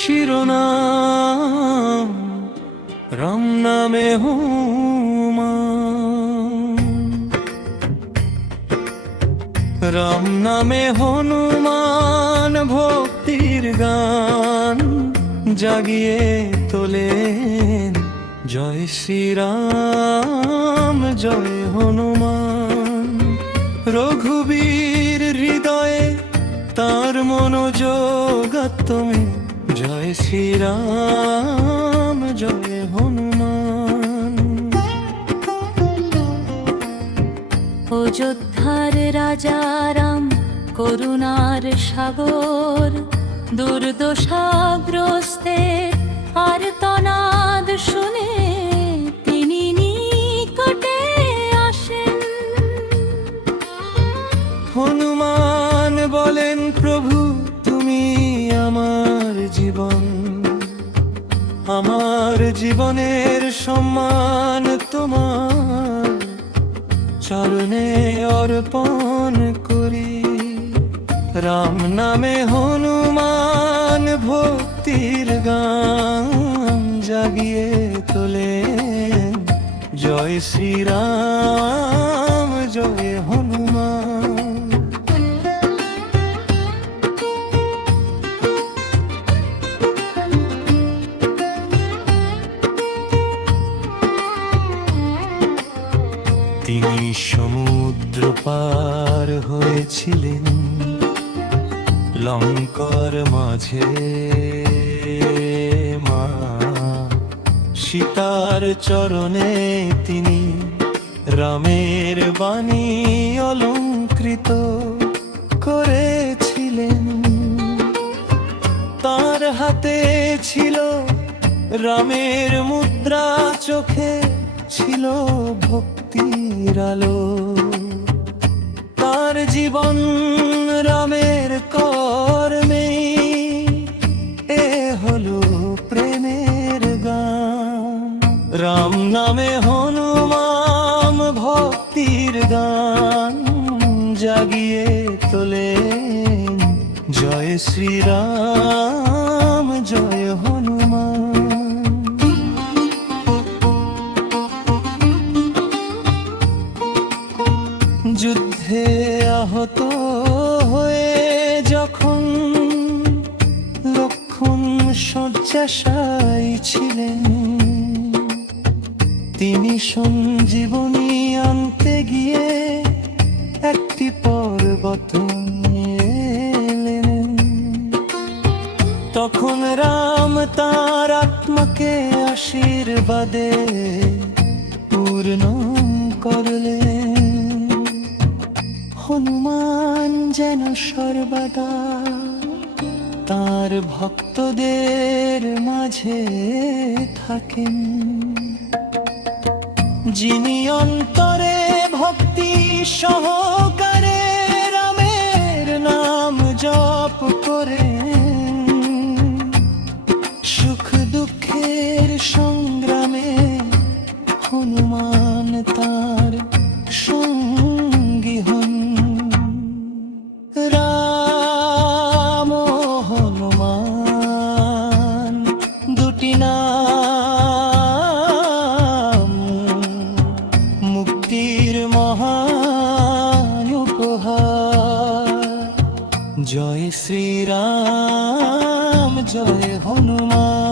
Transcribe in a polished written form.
শিরোনাম রাম নামে হনুমান, রাম নামে হনুমান ভক্তির গান জাগিয়ে তোলেন। জয় শ্রীরাম জয় হনুমান, রঘুবীর হৃদয়ে তার মনোযোগ তুমি। জয় শ্রীরাম জয় হনুমান। অযোধ্যার রাজা রাম করুণার সাগর, দুর্দশাগ্রস্তের আর্তনাদ শুনে তিনি নিকটে আসেন। হনুমান বলেন, প্রভু তুমি আমার জীবন, আমার জীবনের সম্মান তোমার চরণে অর্পণ করি। রাম নামে হনুমান ভক্তির গান জাগিয়ে তোলেন। জয় শ্রীরাম জয় হনুমান। তিনি সমুদ্র পার হয়েছিলেন, লঙ্কার মাঝে মা সীতার চরণে তিনি রামের বাণী অলঙ্কৃত করেছিলেন। তার হাতে ছিল রামের মুদ্রা, চোখে ছিল ভক্তির আলো। তার জীবন রামের কর্মে, এ হলো প্রেমের গান। রাম নামে হনুমান ভক্তির গান জাগিয়ে তোলেন। জয় শ্রীরাম জয় হনুমান। যুদ্ধে আহত হয়ে যখন লক্ষ্মণ শয্যাশায়ী ছিলেন, তিনি সঞ্জীবনী আনতে গিয়ে একটি পর্বত এলেন। তখন রাম তার আত্মাকে আশীর্বাদে পূর্ণ করলেন। হনুমান যেন সর্বদা তার ভক্তদের মাঝে থাকেন, যিনি অন্তরে ভক্তি সহকারে রামের নাম জপ করেন। সুখ দুঃখের সংগ্রামে হনুমান তার সঙ্গী হন। রাম হনুমান দুটি নাম মুক্তির মহান উপহার। জয় শ্রীরাম জয় হনুমান।